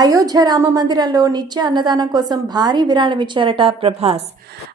అయోధ్య రామ మందిరంలో నిత్య అన్నదానం కోసం భారీ విరాళం ఇచ్చారట ప్రభాస్.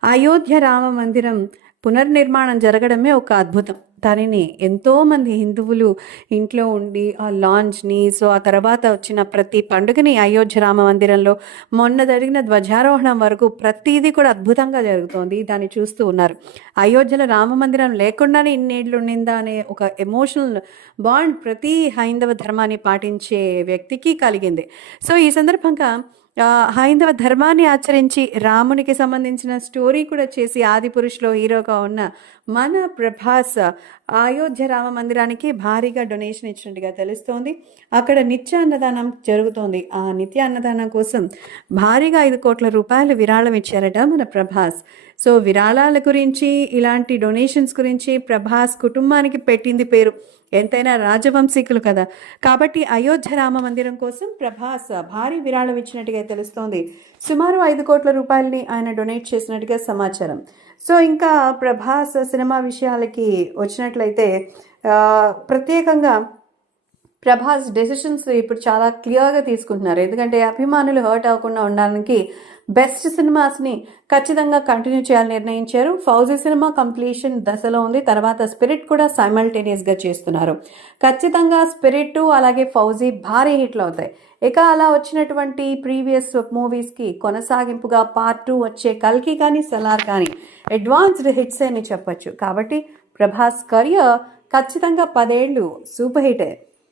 అయోధ్య రామ మందిరం పునర్నిర్మాణం జరగడమే ఒక అద్భుతం. దానిని ఎంతోమంది హిందువులు ఇంట్లో ఉండి ఆ లాంచ్ని సో ఆ తర్వాత వచ్చిన ప్రతి పండుగని అయోధ్య రామ మందిరంలో మొన్న జరిగిన ధ్వజారోహణం వరకు ప్రతిదీ కూడా అద్భుతంగా జరుగుతోంది. దాన్ని చూస్తూ ఉన్నారు. అయోధ్యలో రామ మందిరం లేకుండానే ఇన్నేళ్ళు ఉండిందా అనే ఒక ఎమోషనల్ బాండ్ ప్రతి హైందవ ధర్మాన్ని పాటించే వ్యక్తికి కలిగింది. సో ఈ సందర్భంగా హైందవ ధర్మాన్ని ఆచరించి రామునికి సంబంధించిన స్టోరీ కూడా చేసి ఆది పురుషులో హీరోగా ఉన్న మన ప్రభాస్ అయోధ్య రామ మందిరానికి భారీగా డొనేషన్ ఇచ్చినట్టుగా తెలుస్తోంది. అక్కడ నిత్య అన్నదానం జరుగుతోంది. ఆ నిత్య అన్నదానం కోసం భారీగా ఐదు కోట్ల రూపాయలు విరాళం ఇచ్చారట మన ప్రభాస్. సో విరాళాల గురించి ఇలాంటి డొనేషన్స్ గురించి ప్రభాస్ కుటుంబానికి పెట్టింది పేరు. ఎంతైనా రాజవంశీకులు కదా. కాబట్టి అయోధ్య రామ మందిరం కోసం ప్రభాస్ భారీ విరాళం ఇచ్చినట్టుగా తెలుస్తోంది. సుమారు ఐదు కోట్ల రూపాయలని ఆయన డొనేట్ చేసినట్టుగా సమాచారం. సో ఇంకా ప్రభాస్ సినిమా విషయాలకి వచ్చినట్లయితే ప్రత్యేకంగా ప్రభాస్ డెసిషన్స్ ఇప్పుడు చాలా క్లియర్గా తీసుకుంటున్నారు. ఎందుకంటే అభిమానులు హర్ట్ అవ్వకుండా ఉండడానికి బెస్ట్ సినిమాస్ని ఖచ్చితంగా కంటిన్యూ చేయాలని నిర్ణయించారు. ఫౌజీ సినిమా కంప్లీషన్ దశలో ఉంది. తర్వాత స్పిరిట్ కూడా సైమల్టేనియస్గా చేస్తున్నారు. ఖచ్చితంగా స్పిరిట్ అలాగే ఫౌజీ భారీ హిట్లు అవుతాయి. ఇక అలా వచ్చినటువంటి ప్రీవియస్ మూవీస్కి కొనసాగింపుగా పార్ట్ టూ వచ్చే కల్కి కానీ సలార్ కానీ అడ్వాన్స్డ్ హిట్స్ అని చెప్పొచ్చు. కాబట్టి ప్రభాస్ కెరియర్ ఖచ్చితంగా పదేళ్ళు సూపర్ హిటే